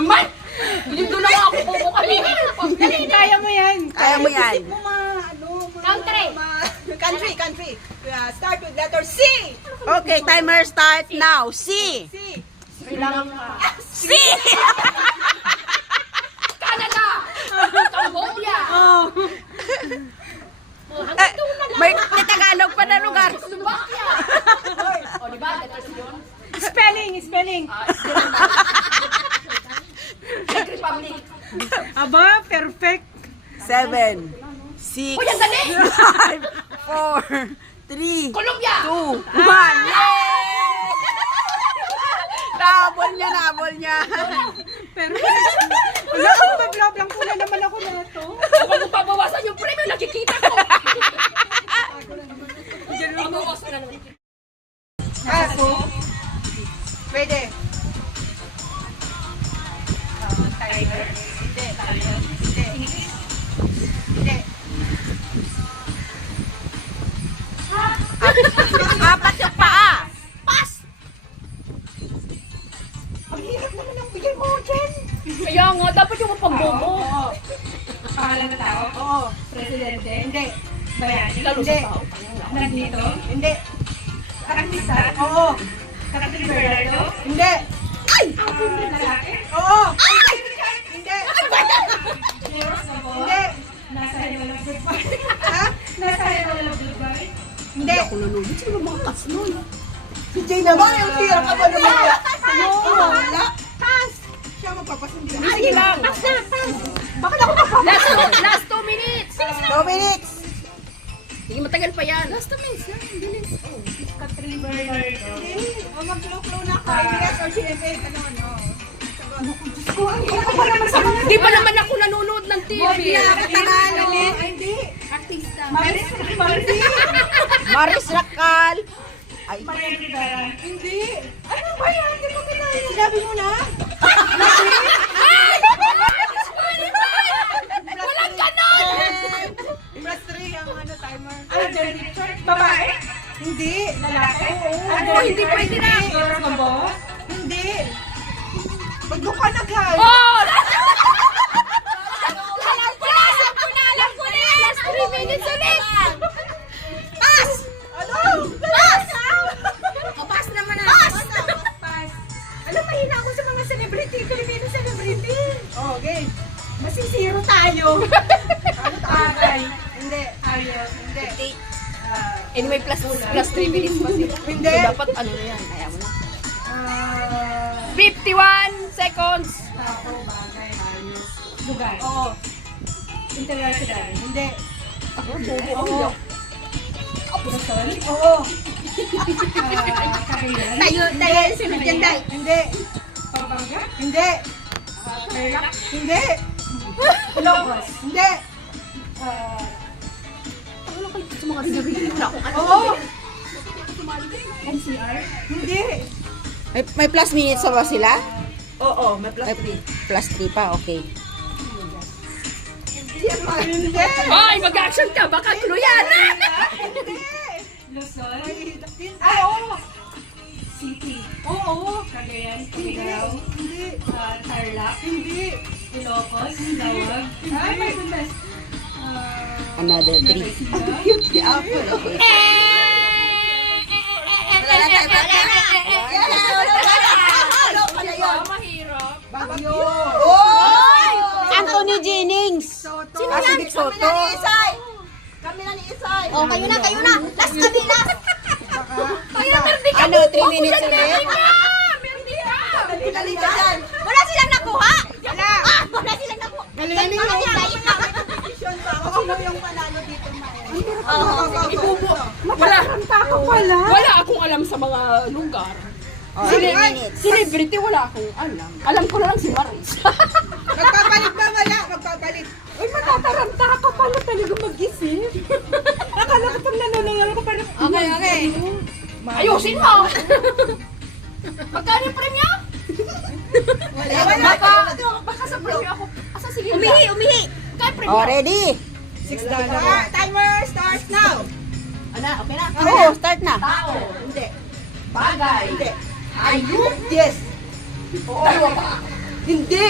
naman! Hindi doon naman ako bubukali. Kaya mo yan. Kaya mo yan. Isip mo Country. country. Start with letter C. Okay, timer start now. C. C. Sri Lanka. C! Canada. Cambodia. Oh. Hanggang doon na lang. May Tagalog pa na lugar. Slovakia. O, diba? Letters yun. Spelling. Czech Republic. Aba, perfect. 7, 6, Uy, ang dali! 5, 4, 3, 2, 1. Colombia. Nabol niya. Perfect. Wala akong pag-vlog lang. Wala naman ako na ito. Huwag mo pabawasan yung premium. Nakikita ko. Pabawasan na naman. Paso. Pwede. Tiger. Hindi. Hindi. Apat yung paa. Ang hirap naman ang bigay mo dyan. Kaya nga, dapat yung mapambobo. Pangalan na tao? Oo. Presidente? Hindi. Bayani? Lalo sa tao. Nandito? Hindi. Artista? Oo. Captain Bernardo? Hindi. Lalaki? Oo. Hindi. Heroes of all? Hindi. Nasa Heaven of Goodbye? Ha? Nasa Heaven of Goodbye? Hindi. Ako nalulod. Sino mga kas nun? Si Jay naman, yung tira ka ba naman? Wala. Pass. Siya magpapasundi. Sige lang. Bakit ako papapasundi? Last 2 minutes. 2 minutes. Sige, matagal pa yan. Last 2 minutes. Captain Bernardo? O mag-flow na ako. Ibigas or sinipig. Ano? Di ba naman ako nanonood ng TV? Tagalog. Hindi. Artista. Maris Rakal. Ay, Hindi. Ano ba yan? Hindi ko kinaya. Sinabi mo na? Walang ganon! Plus 3 ang ano timer. Ano, Jerry Richard? Babae? Hindi. Lalaki? Ano, hindi pwede na. Heroes of all? Hindi. Magbuka na guys. Oh! Alam ko na! Last 3 minutes ulit! Pass! Ano? Pass! Pass naman na. Pass! Pass. Alam, mahina ako sa mga celebrity. Filipino celebrity. Oh, okay. Masisiro tayo. Ano tayo? Bagay. Hindi. Ayos. Hindi. Anyway, plus 3 minutes pa sila. Hindi. So, dapat ano na yan. Kaya mo na. 51 seconds. Tao, bagay, ayos. Lugar. Oo. International. Hindi. Oo. Luzon. Oo. Cagayan. Tayo. Sino dyan tayo? Hindi. Pampanga. Hindi. Tarlac. Hindi. Ilocos. Hindi. Ano kayo sa mga rin wala akong ano. Oo. NCR. Hindi. may plus minutes pa ba sila? Oo, may plus May plus 3 pa, okay. Hindi. Ay, mag-action ka! Baka tuluyan! Luzon. Ay, oo. City. Oo. Cagayan. Hindi. Mindanao. Hindi. Tarlac. Hindi. Ilocos. Tawag. Ay, my goodness. Another 3. Cute the apple. Okay. Ano pala yun? Mahirap. Bagyo. Anthony Jennings. Soto. Pacific Soto. Kami na ni Isay. Kami na ni Isay. Oh, kayo na. Last kami, last. Kaya merdi ka. Ano, 3 minutes ulit? Merdi ka. Dali ka dyan. Wala silang nakuha. Wala. Wala silang nakuha. Galingan mo. Decision pa ako. Sino yung panalo dito, Maya? Ibubo. Wala akong alam sa mga lugar. Oh, 3 minutes. Celebrity, wala akong alam. Alam ko na lang si Maris. Magpapalit ba? Wala. Magpapalit. Uy, matataranta ka pala talaga mag-isip. Akala ko pag nanonood ako parang... Okay. Ayusin mo. Magkano yung premyo? Wala. Baka sa premyo ako. Asa sige. Umihi. Magkano premyo? Oh, ready? $6. Timer starts now. Ano, okay na? Oo, start na. Tao. Hindi. Bagay. Hindi. Ayun. Yes. Dalawa pa. Hindi.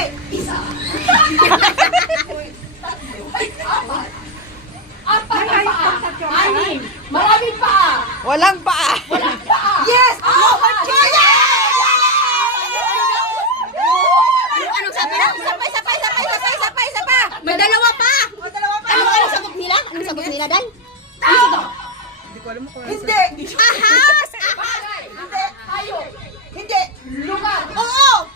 Apat na paa. Anim. Maraming paa. Walang paa. Yes! Oh my God! Anong sabi na? Isa pa. May dalawa pa. Anong sagot nila? Anong sagot nila, Day? Hindi. Ahas! Hindi. Tayo. Hindi. Lugar. Oo!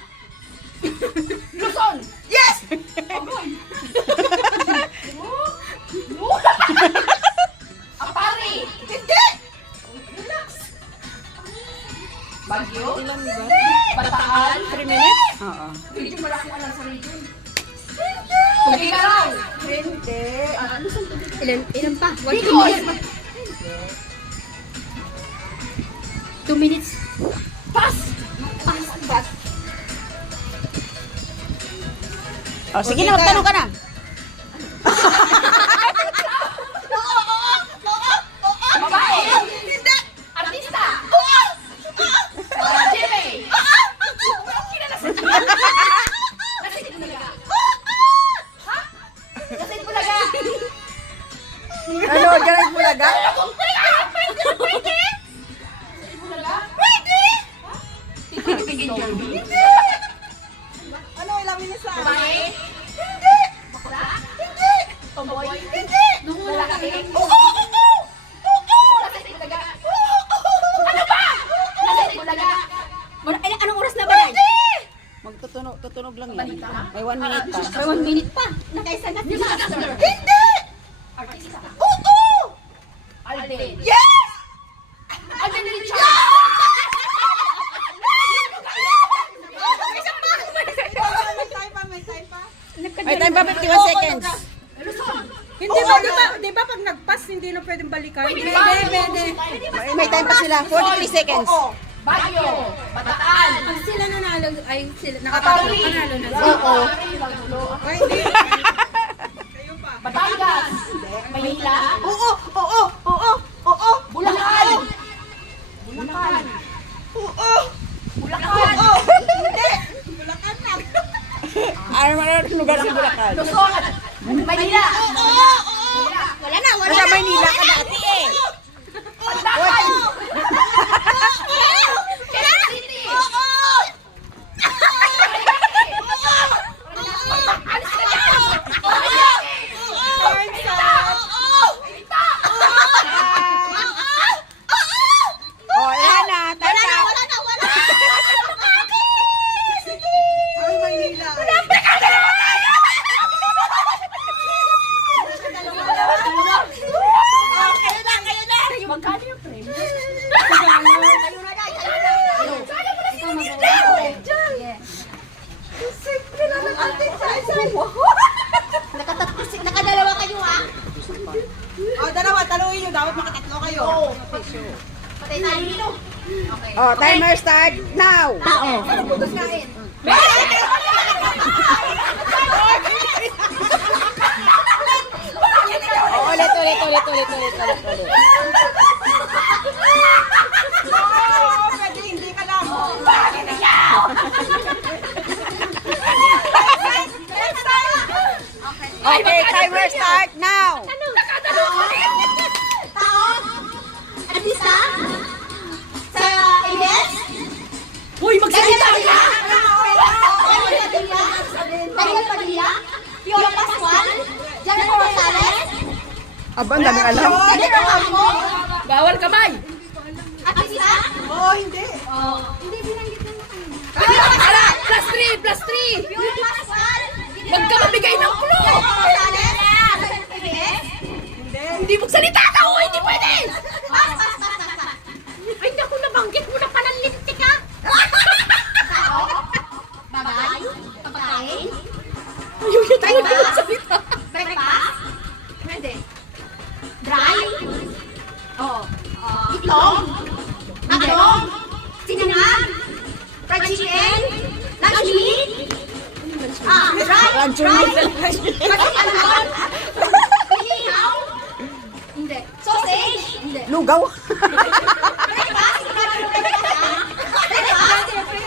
Luzon. Yes! Apari. Hindi! Bagyo. Bataan. 3 minutes? Oo. Medyo malaki ka lang sa region. Tugigaraw. Hindi. Ilan pa? Bicol. 2 minutes. Pass. Oh, sige na, magtanong ka na. Babae. Hindi! Artista. Jimmy. Nasig Bulaga. Ha? Nasig Bulaga. Ano, Jared Bulaga? Pwede. Bulaga? Pwede! Hindi. Ano, ilang minutes lang? Babae. Hindi! Bakla. Hindi! Tomboy. Hindi! Lalaki. Oo! Nasig Bulaga. Ano ba? Nasig Bulaga. Anong oras na ba, Day? Magtutunog lang yan. May 1 minute pa. May 1 minute pa. Nakaisa na. Hindi! Artista. Oo! Alden. Yes! Alden Richard. May time pa. May time pa, 51 seconds. Luzon. Hindi ba, di ba pag nag-pass, hindi na pwedeng balikan? Pwede. May time pa sila, 43 seconds. Oo. Bagyo. Bataan. Pag sila nanalo, ay sila Nakatalo. panalo na. Oo. Ay, hindi. Batangas. Maynila. Oo! Oo! Oo! Oo! Bulacan. Oo! Bulacan. Oo! Hindi! Bulacan lang. Ano lugar sa Bulacan? Luzon. Maynila. Oo! Wala na, wala Nasa na. Maynila ka dati eh. Paglakan. Quezon City. Alis ka dyan. Oh, yan na. Time Wala up. na. Ay, Maynila. Kayo na. Magkano yung frame? Nakadalawa kayo, ah. Oh, dalawa, taluin nyo. Dapat makatatlo kayo. Patay tayo dito. Oh, timer start now. Butos kain. Oh, ulit. Oo, pwede hindi ka lang. Okay, timer start now. Tao? Artista? Sa ABS? Uy, magsalita ka! Daniel Padilla? Pio Pascual? Jennifer Rosales? Aba, ang daming alam. Jennifer Campo? Bawal kamay! Artista? Oo, hindi. Hindi binanggit na kayo. Ala! +3! Pio Pascual? Huwag ka mabigay ng clue! Jennifer Rosales? Sa ABS? Hindi magsalita ka! O, hindi pwede! Pas. Ay, naku, nabanggit mo na palang lintik ka! Tao? Bagay? Pagkain? Ayaw yun talaga magsalita. Breakfast? Pwede. Dry? Oo. Itlog? Atong? Sinangag? Fried chicken? Lunch meat? Lunch meat. Alcohol? Inihaw? Hindi. Sausage? Hindi. Lugaw. Breakfast? Breakfast?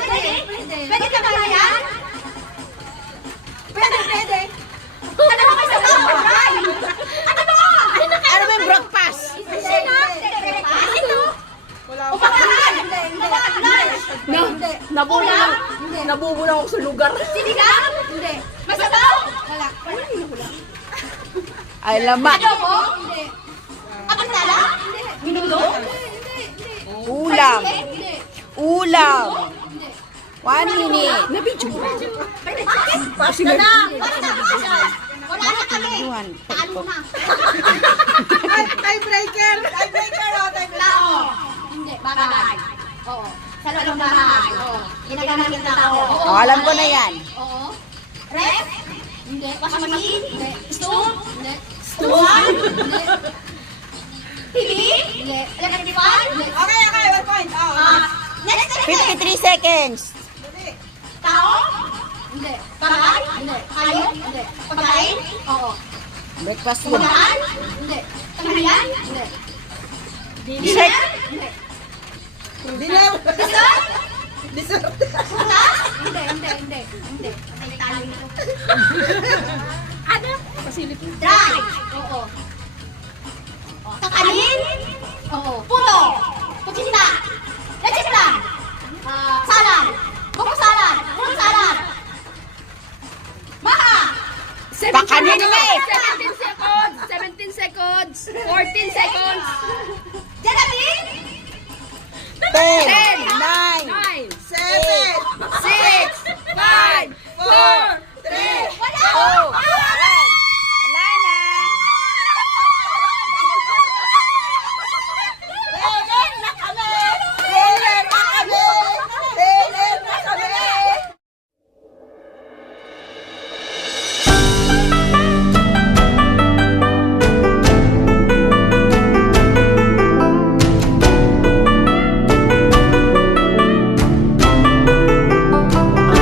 Pwede? Pwede ka ba yan? namumula ako sa lugar. Sinigang? Hindi. Masabaw? Wala. Ay, laman. Adobo? Hindi. Apantala? Hindi. Minudo? Ulam. Hindi. Ulam. Hindi. 1 minute. Basta na. Wala na kami. Yuhan. Talo na. Tiebreaker! Tiebreaker, oh, tiebreaker. Tao. Hindi. Bahay. Oo. Sa loob ng bahay. Oo. Ginagamit ng tao. Oo. Oh, alam ko na yan. Oo. Ref? Hindi. Washing machine? Hindi. Stove? Hindi. Stove? Hindi. TV? Hindi. Electric fan? Hindi. Okay, 1 point. Oh, Next. 53 seconds. dali. Tao? Hindi. Bahay? Hindi. Hayop? Hindi. Pagkain? Oo. Breakfast food. Unahan? Hindi. Tanghalian? Hindi. Dessert? Hindi. Dilaw. Dessert? Dessert. Bukas? Hindi. May talo nito. Ano? Dry? Oo. Kakanin? Oo. Puto? Kuchinta? Leche plan? Salad? Buko salad? Fruit salad? Maha? Kakanin nga eh. 17 seconds! 17 seconds! 14 seconds! Gelatin? 10, 9, 9, 7, 6,